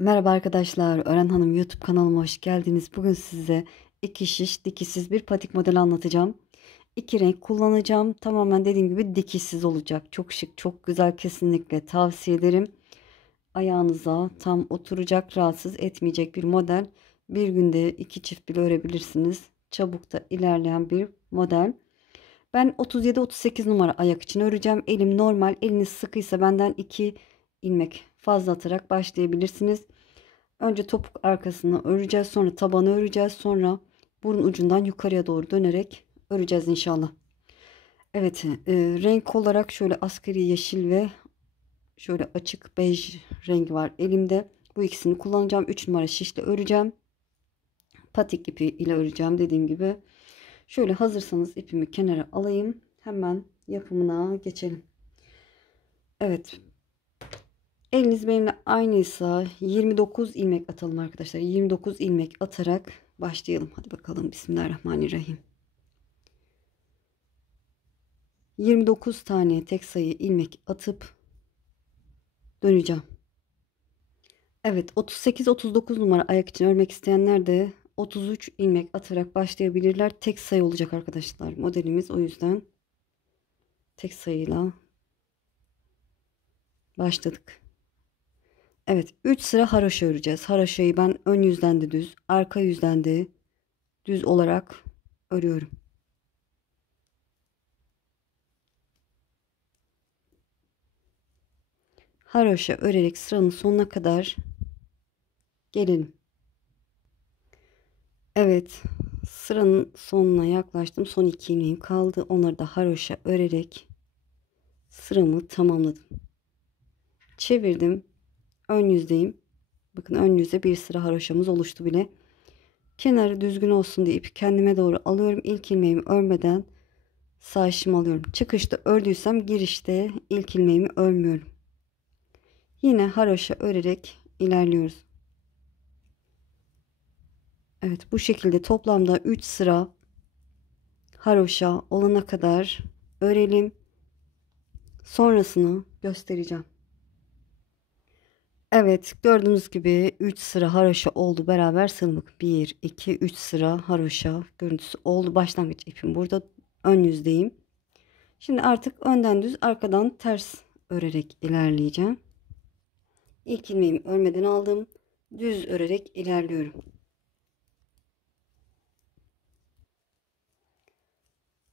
Merhaba arkadaşlar, Ören Hanım YouTube kanalıma hoş geldiniz. Bugün size iki şiş dikişsiz bir patik modeli anlatacağım. İki renk kullanacağım. Tamamen dediğim gibi dikişsiz olacak. Çok şık, çok güzel, kesinlikle tavsiye ederim. Ayağınıza tam oturacak, rahatsız etmeyecek bir model. Bir günde iki çift bile örebilirsiniz. Çabuk da ilerleyen bir model. Ben 37-38 numara ayak için öreceğim. Elim normal. Eliniz sıkıysa benden 2 ilmek fazla atarak başlayabilirsiniz. Önce topuk arkasını öreceğiz. Sonra tabanı öreceğiz. Sonra burun ucundan yukarıya doğru dönerek öreceğiz inşallah. Evet, renk olarak şöyle askeri yeşil ve şöyle açık bej rengi var elimde. Bu ikisini kullanacağım. 3 numara şişle öreceğim. Patik ipi ile öreceğim dediğim gibi. Şöyle hazırsanız ipimi kenara alayım. Hemen yapımına geçelim. Evet. Eliniz benimle aynıysa 29 ilmek atalım arkadaşlar. 29 ilmek atarak başlayalım. Hadi bakalım. Bismillahirrahmanirrahim. 29 tane tek sayı ilmek atıp döneceğim. Evet, 38-39 numara ayak için örmek isteyenler de 33 ilmek atarak başlayabilirler. Tek sayı olacak arkadaşlar. Modelimiz o yüzden tek sayıyla başladık. Evet, 3 sıra haroşa öreceğiz. Haroşayı ben ön yüzden de düz, arka yüzden de düz olarak örüyorum. Haroşa örerek sıranın sonuna kadar gelelim. Evet, sıranın sonuna yaklaştım. Son 2 ilmeğim kaldı. Onları da haroşa örerek sıramı tamamladım. Çevirdim. Ön yüzdeyim. Bakın ön yüzde bir sıra haroşamız oluştu bile. Kenarı düzgün olsun diye ipi kendime doğru alıyorum. İlk ilmeğimi örmeden sağ işimi alıyorum. Çıkışta ördüysem girişte ilk ilmeğimi örmüyorum. Yine haroşa örerek ilerliyoruz. Evet, bu şekilde toplamda 3 sıra haroşa olana kadar örelim. Sonrasını göstereceğim. Evet, gördüğünüz gibi 3 sıra haroşa oldu, beraber sığındık. 1 2 3 sıra haroşa görüntüsü oldu. Başlangıç ipim burada, ön yüzdeyim. Şimdi artık önden düz, arkadan ters örerek ilerleyeceğim. İlk ilmeğimi örmeden aldım. Düz örerek ilerliyorum.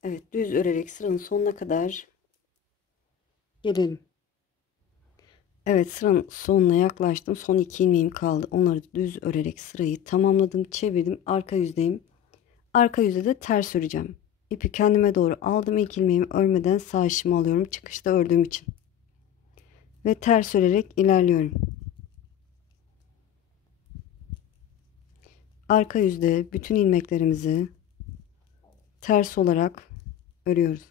Evet, düz örerek sıranın sonuna kadar gelelim. Evet, sıranın sonuna yaklaştım. Son 2 ilmeğim kaldı. Onları da düz örerek sırayı tamamladım. Çevirdim. Arka yüzdeyim. Arka yüzde de ters öreceğim. İpi kendime doğru aldım. İlk ilmeğimi örmeden sağ işimi alıyorum. Çıkışta ördüğüm için. Ve ters örerek ilerliyorum. Arka yüzde bütün ilmeklerimizi ters olarak örüyoruz.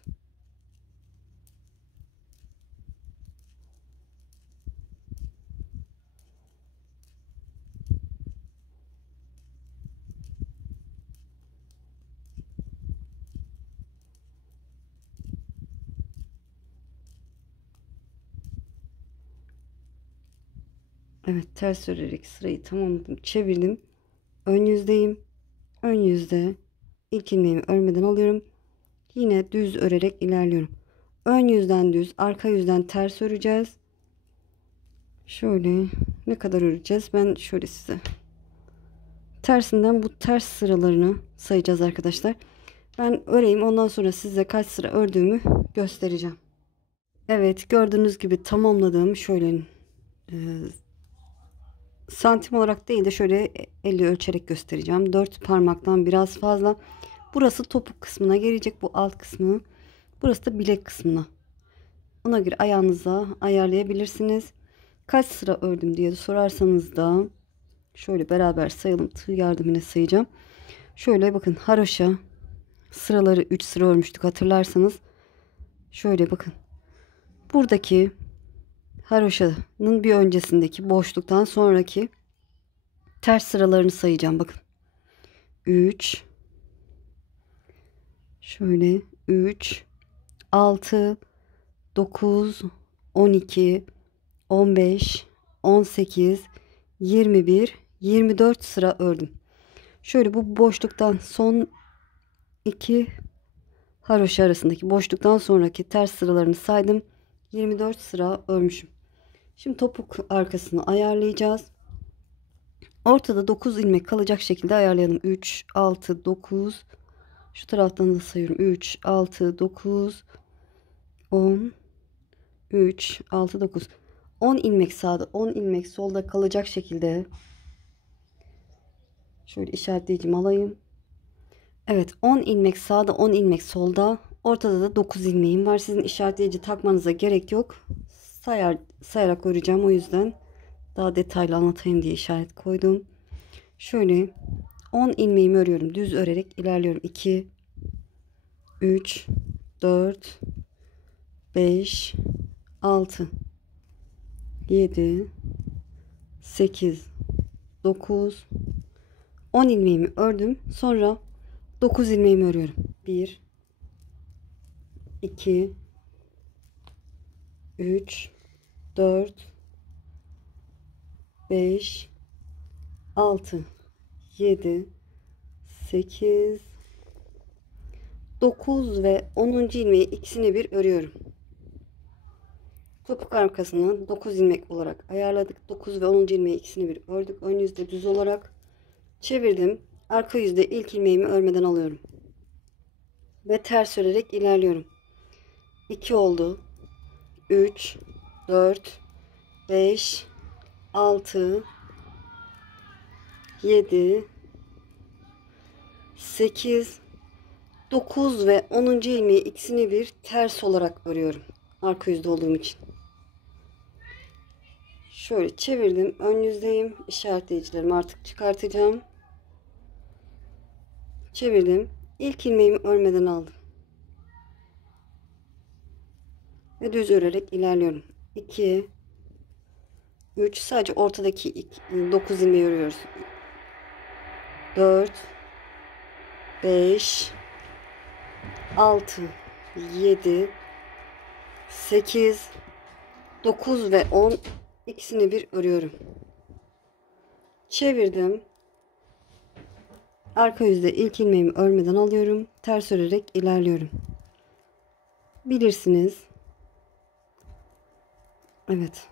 Evet, ters örerek sırayı tamamladım. Çevirdim. Ön yüzdeyim. Ön yüzde ilk ilmeğimi örmeden alıyorum. Yine düz örerek ilerliyorum. Ön yüzden düz, arka yüzden ters öreceğiz. Şöyle ne kadar öreceğiz? Ben şöyle size tersinden bu ters sıralarını sayacağız arkadaşlar. Ben öreyim, ondan sonra size kaç sıra ördüğümü göstereceğim. Evet, gördüğünüz gibi tamamladığım şöyle santim olarak değil de şöyle elle ölçerek göstereceğim. 4 parmaktan biraz fazla. Burası topuk kısmına gelecek, bu alt kısmı. Burası da bilek kısmına. Ona göre ayağınıza ayarlayabilirsiniz. Kaç sıra ördüm diye sorarsanız da şöyle beraber sayalım. Tığ yardımıyla sayacağım. Şöyle bakın, haroşa sıraları 3 sıra örmüştük hatırlarsanız. Şöyle bakın. Buradaki haroşanın bir öncesindeki boşluktan sonraki ters sıralarını sayacağım. Bakın. 3, şöyle 3, 6, 9, 12, 15, 18, 21, 24 sıra ördüm. Şöyle bu boşluktan son iki haroşa arasındaki boşluktan sonraki ters sıralarını saydım. 24 sıra örmüşüm. Şimdi topuk arkasını ayarlayacağız. Ortada 9 ilmek kalacak şekilde ayarlayalım. 3, 6, 9. Şu taraftan da sayıyorum. 3, 6, 9, 10, 3, 6, 9. 10 ilmek sağda, 10 ilmek solda kalacak şekilde şöyle işaretleyicimi alayım. Evet, 10 ilmek sağda, 10 ilmek solda. Ortada da 9 ilmeğim var. Sizin işaretleyici takmanıza gerek yok. Sayarak öreceğim. O yüzden daha detaylı anlatayım diye işaret koydum. Şöyle 10 ilmeğimi örüyorum. Düz örerek ilerliyorum. 2, 3, 4, 5, 6, 7, 8, 9, 10 ilmeğimi ördüm. Sonra 9 ilmeğimi örüyorum. 1, 2, 3, 4, 5, 6, 7, 8, 9 ve 10. ilmeği ikisini bir örüyorum. Topuk arkasını 9 ilmek olarak ayarladık. 9 ve 10. ilmeği ikisini bir ördük. Ön yüzde düz olarak çevirdim. Arka yüzde ilk ilmeğimi örmeden alıyorum. Ve ters örerek ilerliyorum. 2 oldu. 3, 4, 5, 6, 7, 8, 9 ve 10. ilmeği ikisini bir ters olarak örüyorum. Arka yüzde olduğum için. Şöyle çevirdim. Ön yüzdeyim. İşaretleyicilerimi artık çıkartacağım. Çevirdim. İlk ilmeğimi örmeden aldım. Ve düz örerek ilerliyorum. 2, 3, sadece ortadaki 9 ilmeği örüyoruz. 4, 5, 6, 7, 8, 9 ve 10 ikisini bir örüyorum. Çevirdim. Arka yüzde ilk ilmeğimi örmeden alıyorum. Ters örerek ilerliyorum. Bilirsiniz. Evet.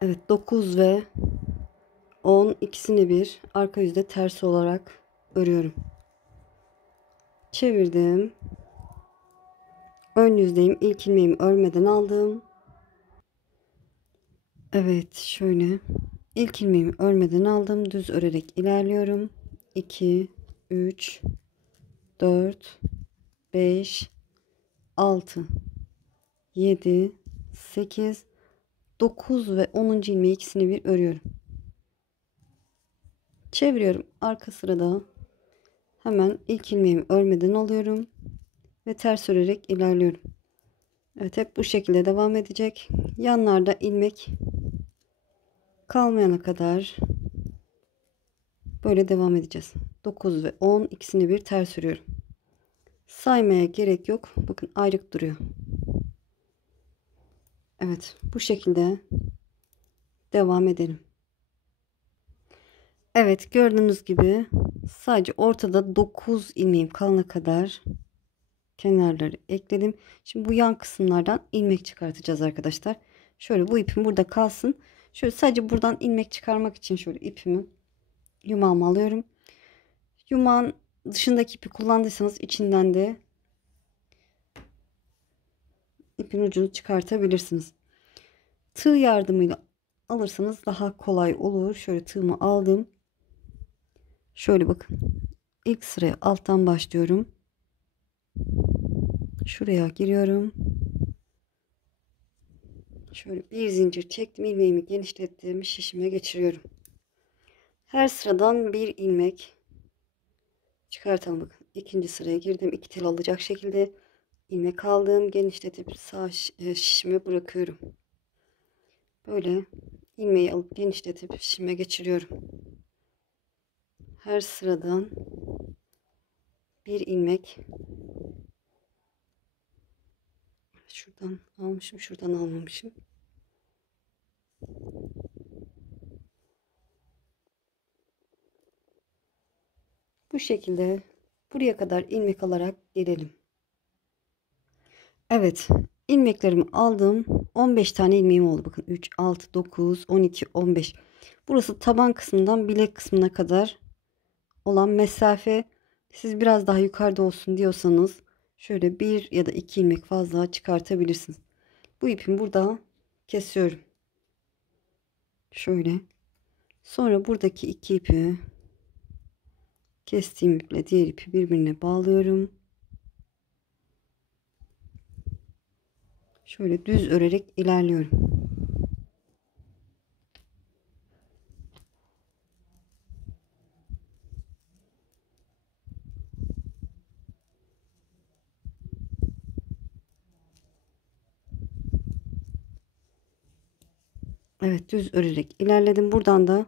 Evet, 9 ve 10 ikisini bir arka yüzde ters olarak örüyorum. Çevirdim. Ön yüzdeyim. İlk ilmeğimi örmeden aldım. Evet, şöyle ilk ilmeğimi örmeden aldım. Düz örerek ilerliyorum. 2, 3, 4, 5, 6, 7, 8, 9 ve 10. ilmeği ikisini bir örüyorum. Çeviriyorum. Arka sırada hemen ilk ilmeğimi örmeden alıyorum ve ters örerek ilerliyorum. Evet, hep bu şekilde devam edecek. Yanlarda ilmek kalmayana kadar böyle devam edeceğiz. 9 ve 10 ikisini bir ters örüyorum. Saymaya gerek yok. Bakın ayrık duruyor. Evet, bu şekilde devam edelim. Evet, gördüğünüz gibi sadece ortada 9 ilmeğim kalana kadar kenarları ekledim. Şimdi bu yan kısımlardan ilmek çıkartacağız arkadaşlar. Şöyle bu ipim burada kalsın. Şöyle sadece buradan ilmek çıkarmak için şöyle ipimi yumağımı alıyorum. Yumağın dışındaki ipi kullandıysanız içinden de ipin ucunu çıkartabilirsiniz. Tığ yardımıyla alırsanız daha kolay olur. Şöyle tığımı aldım. Şöyle bakın. İlk sıraya alttan başlıyorum. Şuraya giriyorum. Şöyle bir zincir çektim. İlmeğimi genişlettim. Şişime geçiriyorum. Her sıradan bir ilmek çıkartalım. Bakın. İkinci sıraya girdim. 2 tel alacak şekilde ilmek aldım. Genişletip sağ şişime bırakıyorum. Böyle ilmeği alıp genişletip şişime geçiriyorum. Her sıradan bir ilmek, şuradan almışım, şuradan almamışım. Bu şekilde buraya kadar ilmek alarak gelelim. Evet, ilmeklerimi aldım. 15 tane ilmeğim oldu. Bakın 3, 6, 9, 12, 15. Burası taban kısmından bilek kısmına kadar olan mesafe. Siz biraz daha yukarıda olsun diyorsanız şöyle bir ya da iki ilmek fazla çıkartabilirsiniz. Bu ipimi burada kesiyorum. Şöyle. Sonra buradaki iki ipi kestiğim iple diğer ipi birbirine bağlıyorum. Şöyle düz örerek ilerliyorum. Evet, düz örerek ilerledim. Buradan da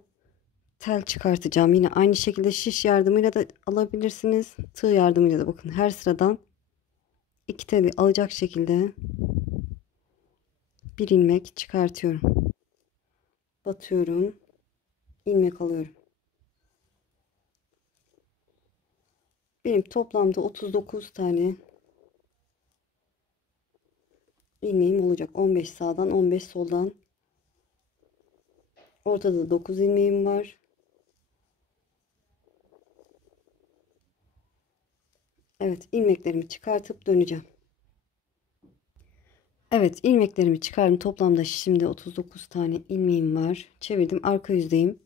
tel çıkartacağım. Yine aynı şekilde şiş yardımıyla da alabilirsiniz. Tığ yardımıyla da bakın her sıradan iki teli alacak şekilde bir ilmek çıkartıyorum. Batıyorum. İlmek alıyorum. Benim toplamda 39 tane ilmeğim olacak. 15 sağdan 15 soldan. Ortada 9 ilmeğim var. Evet, ilmeklerimi çıkartıp döneceğim. Evet, ilmeklerimi çıkardım. Toplamda şimdi 39 tane ilmeğim var. Çevirdim. Arka yüzdeyim.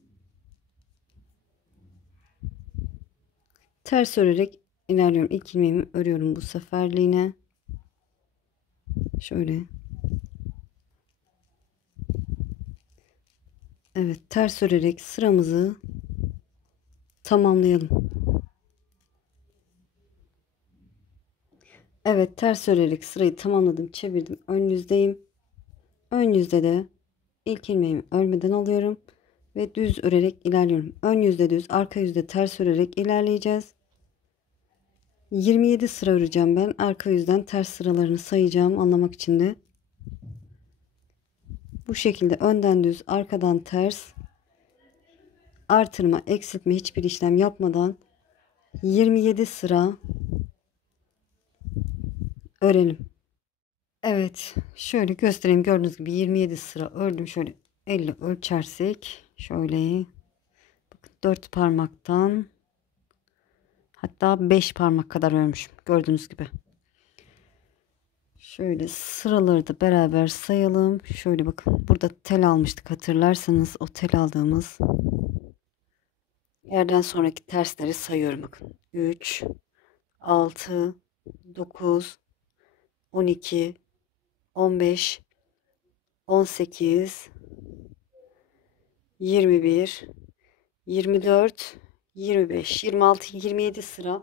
Ters örerek ilerliyorum. İlk ilmeğimi örüyorum bu seferliğine. Şöyle. Evet, ters örerek sıramızı tamamlayalım. Evet, ters örerek sırayı tamamladım. Çevirdim. Ön yüzdeyim. Ön yüzde de ilk ilmeğimi örmeden alıyorum ve düz örerek ilerliyorum. Ön yüzde düz, arka yüzde ters örerek ilerleyeceğiz. 27 sıra öreceğim ben. Arka yüzden ters sıralarını sayacağım anlamak için de. Bu şekilde önden düz, arkadan ters, artırma, eksiltme hiçbir işlem yapmadan 27 sıra örelim. Evet, şöyle göstereyim. Gördüğünüz gibi 27 sıra ördüm. Şöyle 50 ölçersek şöyle bakın 4 parmaktan hatta 5 parmak kadar örmüşüm. Gördüğünüz gibi. Şöyle sıraları da beraber sayalım. Şöyle bakın. Burada tel almıştık hatırlarsanız. O tel aldığımız yerden sonraki tersleri sayıyorum bakın. 3, 6, 9, 12, 15, 18, 21, 24, 25, 26, 27 sıra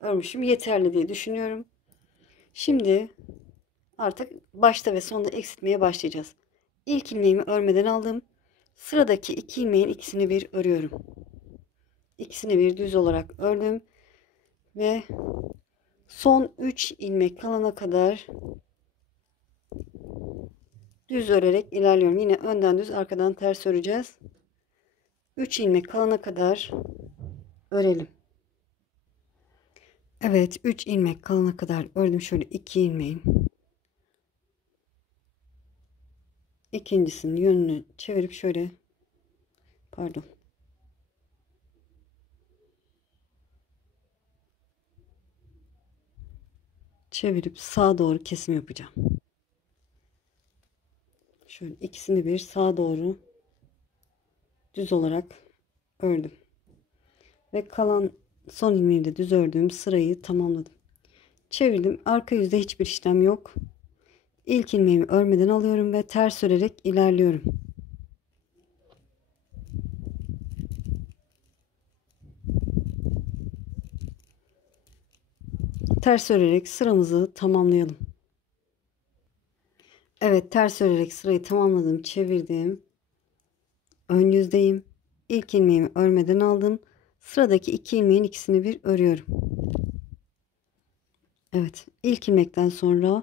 örmüşüm. Yeterli diye düşünüyorum. Şimdi artık başta ve sonda eksiltmeye başlayacağız. İlk ilmeğimi örmeden aldım. Sıradaki iki ilmeğin ikisini bir örüyorum. İkisini bir düz olarak ördüm ve son 3 ilmek kalana kadar düz örerek ilerliyorum. Yine önden düz, arkadan ters öreceğiz. 3 ilmek kalana kadar örelim. Evet, 3 ilmek kalana kadar ördüm. Şöyle 2 ilmeğim. İkincisinin yönünü çevirip şöyle pardon. Çevirip sağa doğru kesim yapacağım. Şöyle ikisini bir sağa doğru düz olarak ördüm. Ve kalan son ilmeği de düz ördüğüm sırayı tamamladım. Çevirdim. Arka yüzde hiçbir işlem yok. İlk ilmeğimi örmeden alıyorum ve ters örerek ilerliyorum. Ters örerek sıramızı tamamlayalım. Evet, ters örerek sırayı tamamladım. Çevirdim. Ön yüzdeyim. İlk ilmeğimi örmeden aldım. Sıradaki iki ilmeğin ikisini bir örüyorum. Evet, ilk ilmekten sonra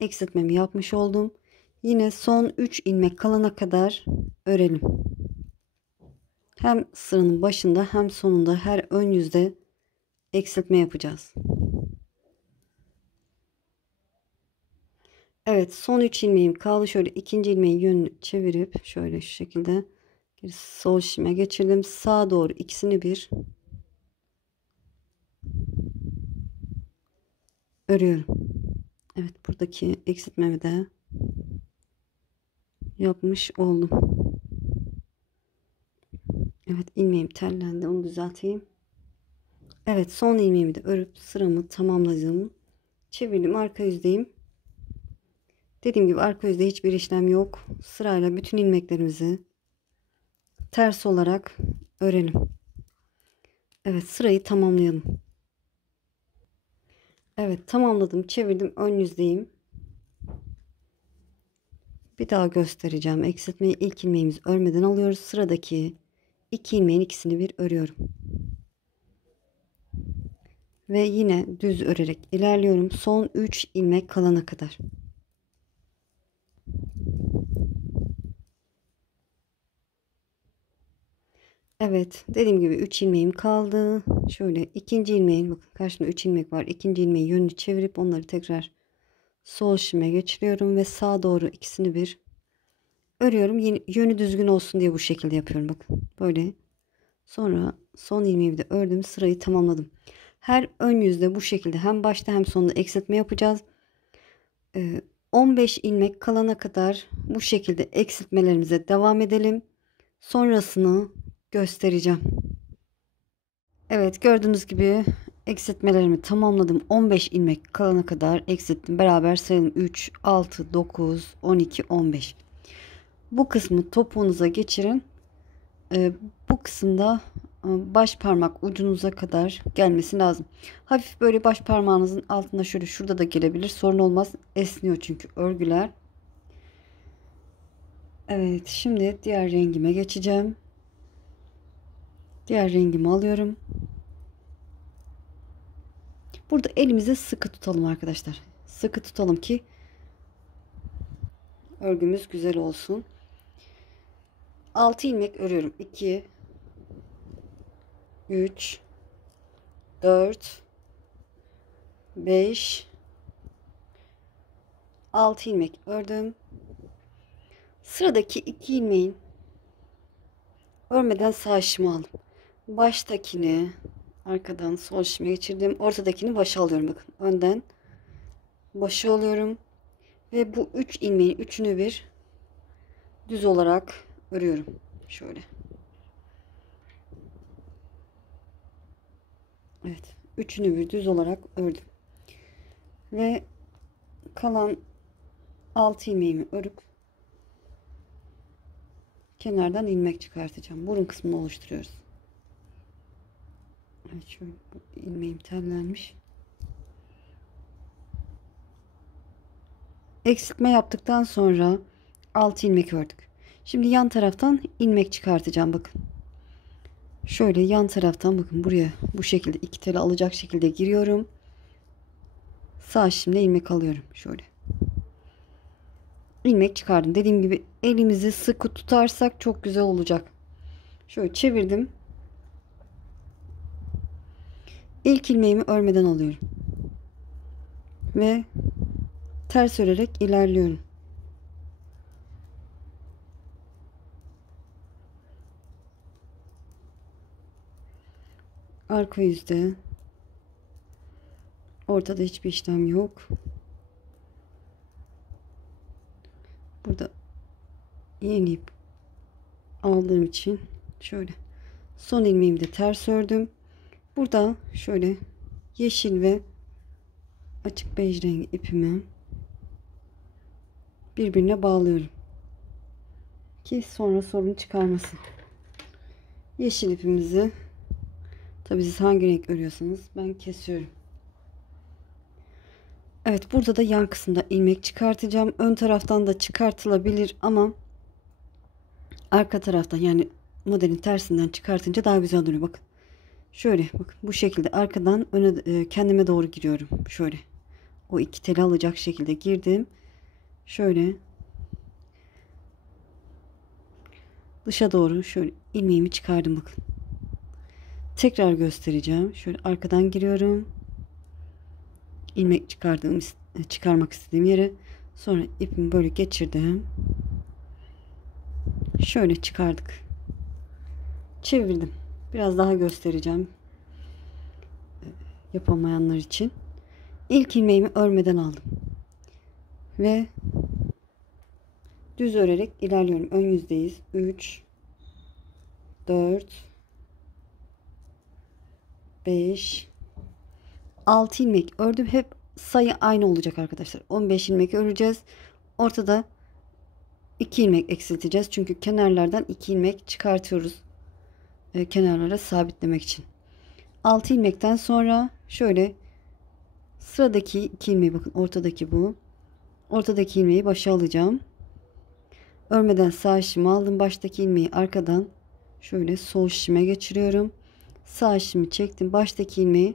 eksiltmemi yapmış oldum. Yine son 3 ilmek kalana kadar örelim. Hem sıranın başında hem sonunda her ön yüzde eksiltme yapacağız. Evet, son 3 ilmeğim kaldı. Şöyle ikinci ilmeğin yönünü çevirip şöyle şu şekilde sol şişime geçirdim. Sağa doğru ikisini bir örüyorum. Evet, buradaki eksiltmemi de yapmış oldum. Evet, ilmeğim tellendi. Onu düzelteyim. Evet, son ilmeğimi de örüp sıramı tamamladım. Çevirdim, arka yüzdeyim. Dediğim gibi arka yüzde hiçbir işlem yok. Sırayla bütün ilmeklerimizi ters olarak örelim. Evet, sırayı tamamlayalım. Evet, tamamladım. Çevirdim. Ön yüzdeyim. Bir daha göstereceğim. Eksiltmeyi ilk ilmeğimizi örmeden alıyoruz. Sıradaki iki ilmeğin ikisini bir örüyorum. Ve yine düz örerek ilerliyorum. Son 3 ilmek kalana kadar. Evet, dediğim gibi 3 ilmeğim kaldı. Şöyle ikinci ilmeğin, bakın karşımda 3 ilmek var. İkinci ilmeğin yönünü çevirip onları tekrar sol şişime geçiriyorum ve sağa doğru ikisini bir örüyorum. Yönü düzgün olsun diye bu şekilde yapıyorum. Bakın böyle. Sonra son ilmeğimi de ördüm. Sırayı tamamladım. Her ön yüzde bu şekilde hem başta hem sonunda eksiltme yapacağız. 15 ilmek kalana kadar bu şekilde eksiltmelerimize devam edelim. Sonrasını göstereceğim. Evet, gördüğünüz gibi eksiltmelerimi tamamladım. 15 ilmek kalana kadar eksilttim. Beraber sayalım. 3, 6, 9, 12, 15. Bu kısmı topuğunuza geçirin. Bu kısımda baş parmak ucunuza kadar gelmesi lazım. Hafif böyle baş parmağınızın altında şöyle şurada da gelebilir. Sorun olmaz. Esniyor çünkü örgüler. Evet, şimdi diğer rengime geçeceğim. Diğer rengimi alıyorum. Burada elimizi sıkı tutalım arkadaşlar. Sıkı tutalım ki örgümüz güzel olsun. 6 ilmek örüyorum. 2 3 4 5 6 ilmek ördüm. Sıradaki 2 ilmeğin örmeden sağ şişime aldım. Baştakini arkadan sol şişime geçirdim. Ortadakini başa alıyorum. Bakın önden başa alıyorum. Ve bu 3 ilmeğin üçünü bir düz olarak örüyorum. Şöyle. Evet. Üçünü bir düz olarak ördüm. Ve kalan 6 ilmeğimi örüp kenardan ilmek çıkartacağım. Burun kısmını oluşturuyoruz. Evet, şöyle ilmeğim tellenmiş. Eksiltme yaptıktan sonra 6 ilmek ördük. Şimdi yan taraftan ilmek çıkartacağım. Bakın. Şöyle yan taraftan bakın buraya bu şekilde iki teli alacak şekilde giriyorum. Sağ şimdi ilmek alıyorum. Şöyle. İlmek çıkardım. Dediğim gibi elimizi sıkı tutarsak çok güzel olacak. Şöyle çevirdim. İlk ilmeğimi örmeden alıyorum. Ve ters örerek ilerliyorum. Arka yüzde. Ortada hiçbir işlem yok. Burada yeni ip aldığım için şöyle son ilmeğimi de ters ördüm. Burada şöyle yeşil ve açık bej rengi ipimi birbirine bağlıyorum ki sonra sorun çıkarmasın. Yeşil ipimizi, tabii siz hangi renk örüyorsanız, ben kesiyorum. Evet, burada da yan kısımda ilmek çıkartacağım. Ön taraftan da çıkartılabilir ama arka taraftan, yani modelin tersinden çıkartınca daha güzel duruyor. Bakın. Şöyle bakın, bu şekilde arkadan öne kendime doğru giriyorum. Şöyle. O iki teli alacak şekilde girdim. Şöyle dışa doğru şöyle ilmeğimi çıkardım bakın. Tekrar göstereceğim. Şöyle arkadan giriyorum. İlmek çıkarmak istediğim yere. Sonra ipimi böyle geçirdim. Şöyle çıkardık. Çevirdim. Biraz daha göstereceğim yapamayanlar için. İlk ilmeğimi örmeden aldım. Ve düz örerek ilerliyorum. Ön yüzdeyiz. 3 4 5 6 ilmek ördüm. Hep sayı aynı olacak arkadaşlar. 15 ilmek öreceğiz. Ortada 2 ilmek eksilteceğiz. Çünkü kenarlardan 2 ilmek çıkartıyoruz. Kenarlara sabitlemek için. 6 ilmekten sonra şöyle sıradaki 2 ilmeği, bakın ortadaki bu. Ortadaki ilmeği başa alacağım. Örmeden sağ şişimi aldım. Baştaki ilmeği arkadan şöyle sol şişime geçiriyorum. Sağ şişimi çektim. Baştaki ilmeği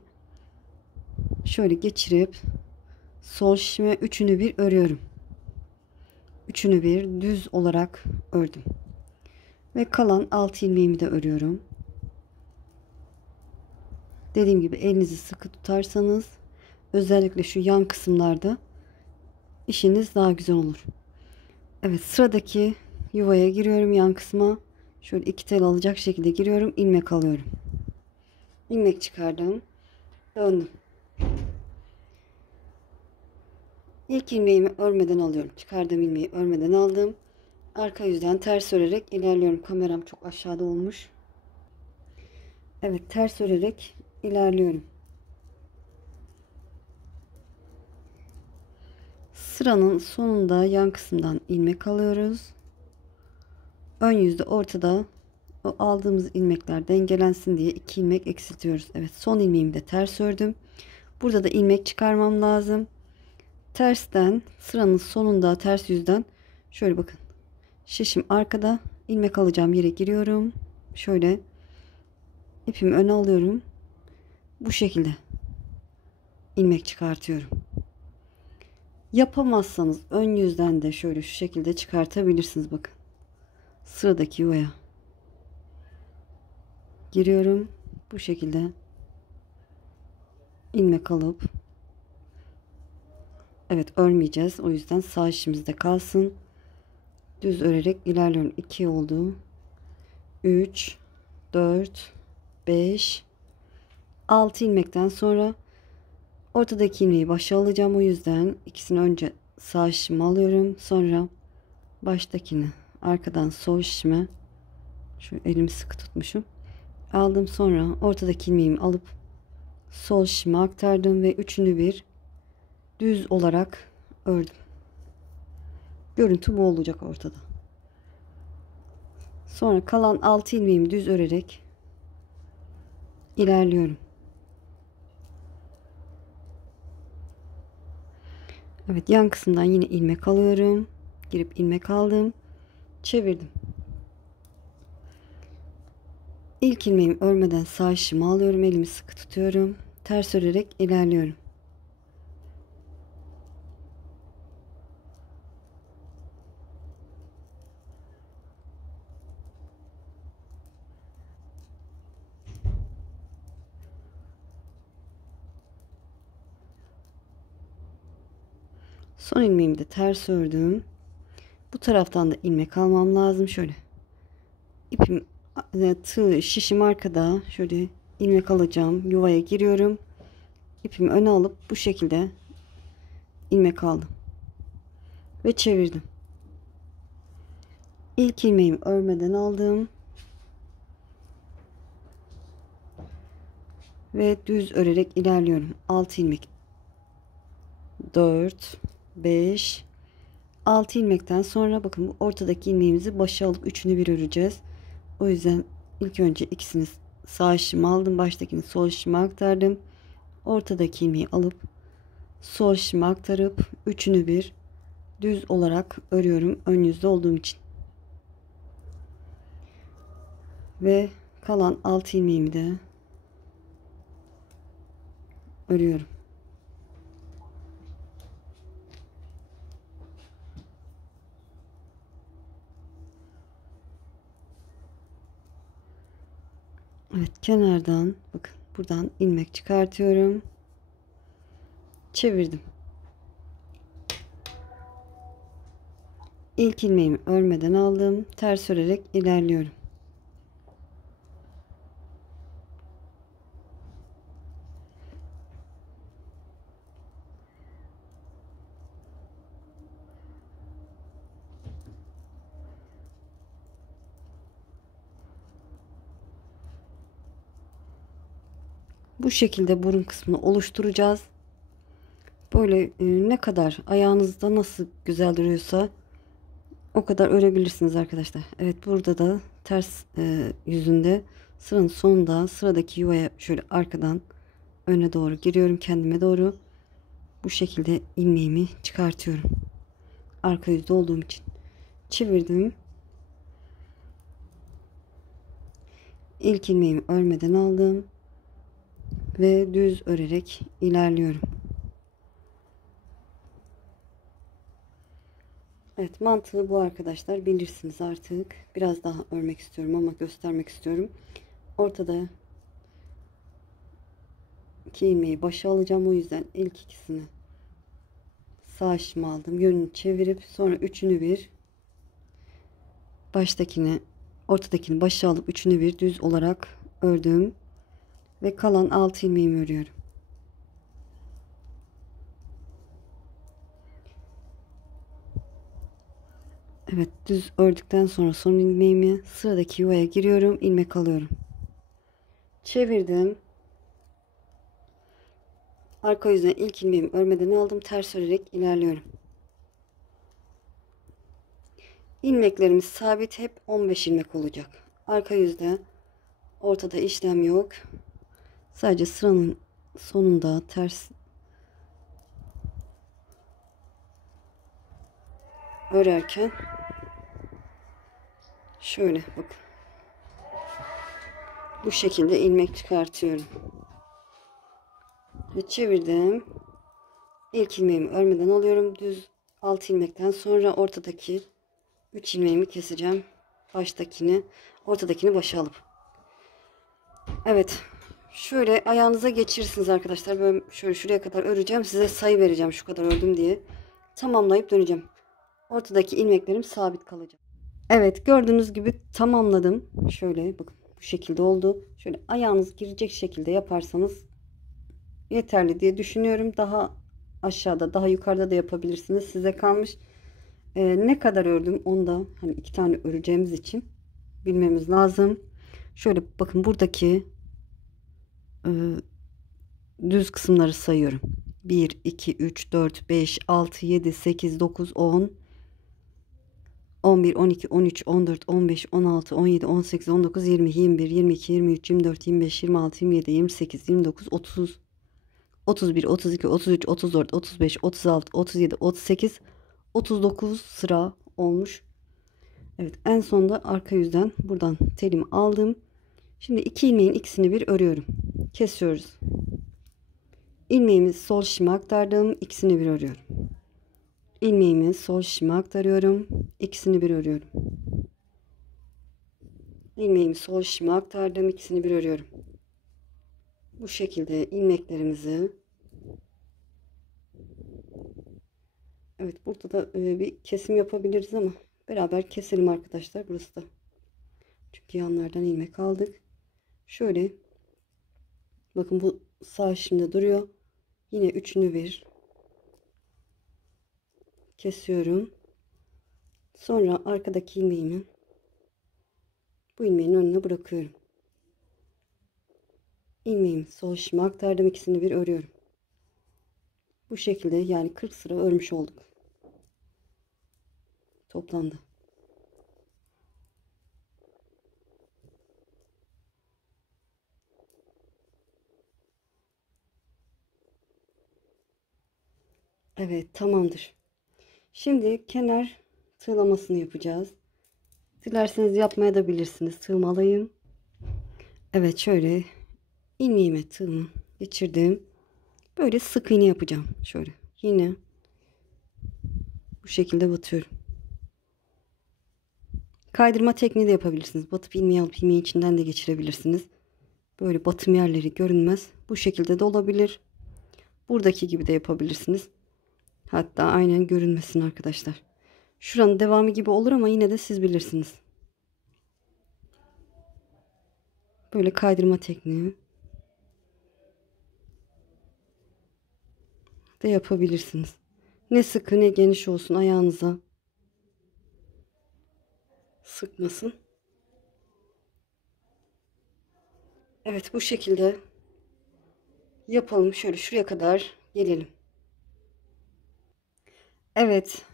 şöyle geçirip sol şişime üçünü bir örüyorum. Üçünü bir düz olarak ördüm. Ve kalan 6 ilmeğimi de örüyorum. Dediğim gibi elinizi sıkı tutarsanız özellikle şu yan kısımlarda işiniz daha güzel olur. Evet, sıradaki yuvaya giriyorum, yan kısma. Şöyle 2 tel alacak şekilde giriyorum. İlmek alıyorum. İlmek çıkardım. Döndüm. İlk ilmeğimi örmeden alıyorum. Çıkardığım ilmeği örmeden aldım. Arka yüzden ters örerek ilerliyorum. Kameram çok aşağıda olmuş. Evet, ters örerek ilerliyorum. Sıranın sonunda yan kısımdan ilmek alıyoruz. Ön yüzde ortada, o aldığımız ilmekler dengelensin diye 2 ilmek eksiltiyoruz. Evet, son ilmeğimi de ters ördüm. Burada da ilmek çıkarmam lazım. Tersten, sıranın sonunda ters yüzden şöyle bakın. Şişim arkada, ilmek alacağım yere giriyorum. Şöyle ipimi öne alıyorum. Bu şekilde ilmek çıkartıyorum. Yapamazsanız ön yüzden de şöyle şu şekilde çıkartabilirsiniz. Bakın. Sıradaki yuvaya giriyorum. Bu şekilde ilmek alıp, evet, örmeyeceğiz. O yüzden sağ işimizde kalsın. Düz örerek ilerliyorum. 2 oldu. 3 4 5 6 ilmekten sonra ortadaki ilmeği başa alacağım. O yüzden ikisini önce sağ şişime alıyorum. Sonra baştakini arkadan sol şişime, şu elimi sıkı tutmuşum, aldım. Sonra ortadaki ilmeğimi alıp sol şişime aktardım ve üçünü bir düz olarak ördüm. Görüntü bu olacak ortada. Sonra kalan 6 ilmeğimi düz örerek ilerliyorum. Evet, yan kısımdan yine ilmek alıyorum. Girip ilmek aldım. Çevirdim. İlk ilmeğimi örmeden sağ şişimi alıyorum. Elimi sıkı tutuyorum. Ters örerek ilerliyorum. Son ilmeğimi de ters ördüm. Bu taraftan da ilmek almam lazım. Şöyle ipim, tığ şişim arkada, şöyle ilmek alacağım. Yuvaya giriyorum. İpimi öne alıp bu şekilde ilmek aldım ve çevirdim. İlk ilmeğimi örmeden aldım ve düz örerek ilerliyorum. 6 ilmek, 4 5 6 ilmekten sonra bakın, bu ortadaki ilmeğimizi başa alıp üçünü bir öreceğiz. O yüzden ilk önce ikisini sağ şişime aldım. Baştakini sol şişime aktardım. Ortadaki ilmeği alıp sol şişime aktarıp üçünü bir düz olarak örüyorum. Ön yüzde olduğum için. Ve kalan 6 ilmeğimi de örüyorum. Evet, kenardan bakın buradan ilmek çıkartıyorum. Çevirdim. İlk ilmeğimi örmeden aldım. Ters örerek ilerliyorum. Bu şekilde burun kısmını oluşturacağız. Böyle ne kadar ayağınızda nasıl güzel duruyorsa o kadar örebilirsiniz arkadaşlar. Evet, burada da ters yüzünde sıranın sonunda sıradaki yuvaya şöyle arkadan öne doğru giriyorum, kendime doğru. Bu şekilde ilmeğimi çıkartıyorum. Arka yüzde olduğum için. Çevirdim. İlk ilmeğimi örmeden aldım ve düz örerek ilerliyorum. Evet, mantığı bu arkadaşlar, bilirsiniz artık. Biraz daha örmek istiyorum ama göstermek istiyorum. Ortada iki ilmeği başa alacağım, o yüzden ilk ikisini sağ şişime aldım. Yönünü çevirip sonra üçünü bir baştakini ortadakini başa alıp üçünü bir düz olarak ördüm ve kalan 6 ilmeğimi örüyorum. Evet, düz ördükten sonra son ilmeğimi sıradaki yuvaya giriyorum, ilmek alıyorum. Çevirdim. Arka yüzüne ilk ilmeğimi örmeden aldım, ters örerek ilerliyorum. İlmeklerimiz sabit, hep 15 ilmek olacak. Arka yüzde ortada işlem yok. Sadece sıranın sonunda ters örerken şöyle bakın. Bu şekilde ilmek çıkartıyorum. Ve çevirdim. İlk ilmeğimi örmeden alıyorum. Düz 6 ilmekten sonra ortadaki 3 ilmeğimi keseceğim. Baştakini, ortadakini başa alıp. Evet. Şöyle ayağınıza geçirirsiniz arkadaşlar. Böyle şöyle şuraya kadar öreceğim. Size sayı vereceğim şu kadar ördüm diye. Tamamlayıp döneceğim. Ortadaki ilmeklerim sabit kalacak. Evet, gördüğünüz gibi tamamladım. Şöyle bakın, bu şekilde oldu. Şöyle ayağınız girecek şekilde yaparsanız yeterli diye düşünüyorum. Daha aşağıda, daha yukarıda da yapabilirsiniz. Size kalmış. Ne kadar ördüm onu da hani 2 tane öreceğimiz için bilmemiz lazım. Şöyle bakın, buradaki e, düz kısımları sayıyorum. 1, 2, 3, 4, 5, 6, 7, 8, 9, 10, 11, 12, 13, 14, 15, 16, 17, 18, 19, 20, 21, 22, 23, 24, 25, 26, 27, 28, 29, 30, 31, 32, 33, 34, 35, 36, 37, 38, 39 sıra olmuş. Evet, en sonda arka yüzden buradan telimi aldım. Şimdi iki ilmeğin ikisini bir örüyorum. Kesiyoruz. İlmeğimi sol şişime aktardım. İkisini bir örüyorum. İlmeğimi sol şişime aktarıyorum. İkisini bir örüyorum. İlmeğimi sol şişime aktardım. İkisini bir örüyorum. Bu şekilde ilmeklerimizi, evet, burada da bir kesim yapabiliriz ama beraber keselim arkadaşlar, burası da. Çünkü yanlardan ilmek aldık. Şöyle bakın, bu sağ şimdi duruyor. Yine üçünü bir kesiyorum. Sonra arkadaki ilmeğimi bu ilmeğin önüne bırakıyorum. İlmeğimi sol şişime aktardım. İkisini bir örüyorum. Bu şekilde yani 40 sıra örmüş olduk. Toplamda. Evet, tamamdır. Şimdi kenar tığlamasını yapacağız. Dilerseniz yapmaya da bilirsiniz. Tığmalayayım. Evet, şöyle ilmeğime tığımı geçirdim. Böyle sık iğne yapacağım. Şöyle yine bu şekilde batıyorum. Kaydırma tekniği de yapabilirsiniz. Batıp ilmeği alıp ilmeğin içinden de geçirebilirsiniz. Böyle batım yerleri görünmez. Bu şekilde de olabilir. Buradaki gibi de yapabilirsiniz. Hatta aynen görünmesin arkadaşlar. Şuranın devamı gibi olur ama yine de siz bilirsiniz. Böyle kaydırma tekniği de yapabilirsiniz. Ne sıkı ne geniş olsun, ayağınıza sıkmasın. Evet, bu şekilde yapalım. Şöyle şuraya kadar gelelim. Evet,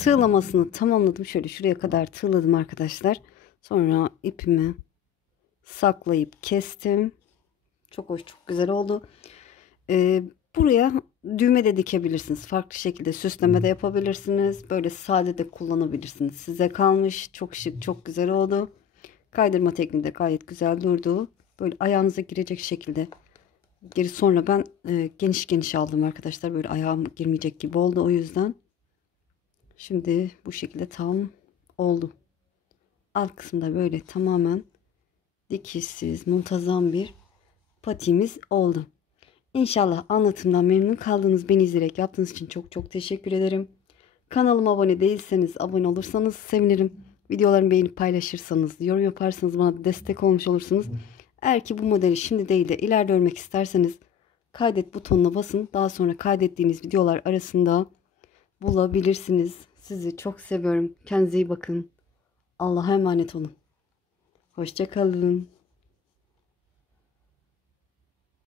tığlamasını tamamladım. Şöyle şuraya kadar tığladım arkadaşlar. Sonra ipimi saklayıp kestim. Çok hoş, çok güzel oldu. Ee, Buraya düğme de dikebilirsiniz. Farklı şekilde süsleme de yapabilirsiniz. Böyle sade de kullanabilirsiniz. Size kalmış. Çok şık, çok güzel oldu. Kaydırma tekniği de gayet güzel durdu. Böyle ayağınıza girecek şekilde. Geri sonra ben geniş geniş aldım arkadaşlar. Böyle ayağım girmeyecek gibi oldu o yüzden. Şimdi bu şekilde tam oldu. Alt kısımda böyle tamamen dikişsiz, muntazam bir patiğimiz oldu. İnşallah anlatımdan memnun kaldınız. Beni izleyerek yaptığınız için çok çok teşekkür ederim. Kanalıma abone değilseniz abone olursanız sevinirim. Videolarımı beğenip paylaşırsanız, yorum yaparsanız bana destek olmuş olursunuz. Eğer ki bu modeli şimdi değil de ileride örmek isterseniz kaydet butonuna basın. Daha sonra kaydettiğiniz videolar arasında bulabilirsiniz. Sizi çok seviyorum. Kendinize iyi bakın. Allah'a emanet olun. Hoşça kalın.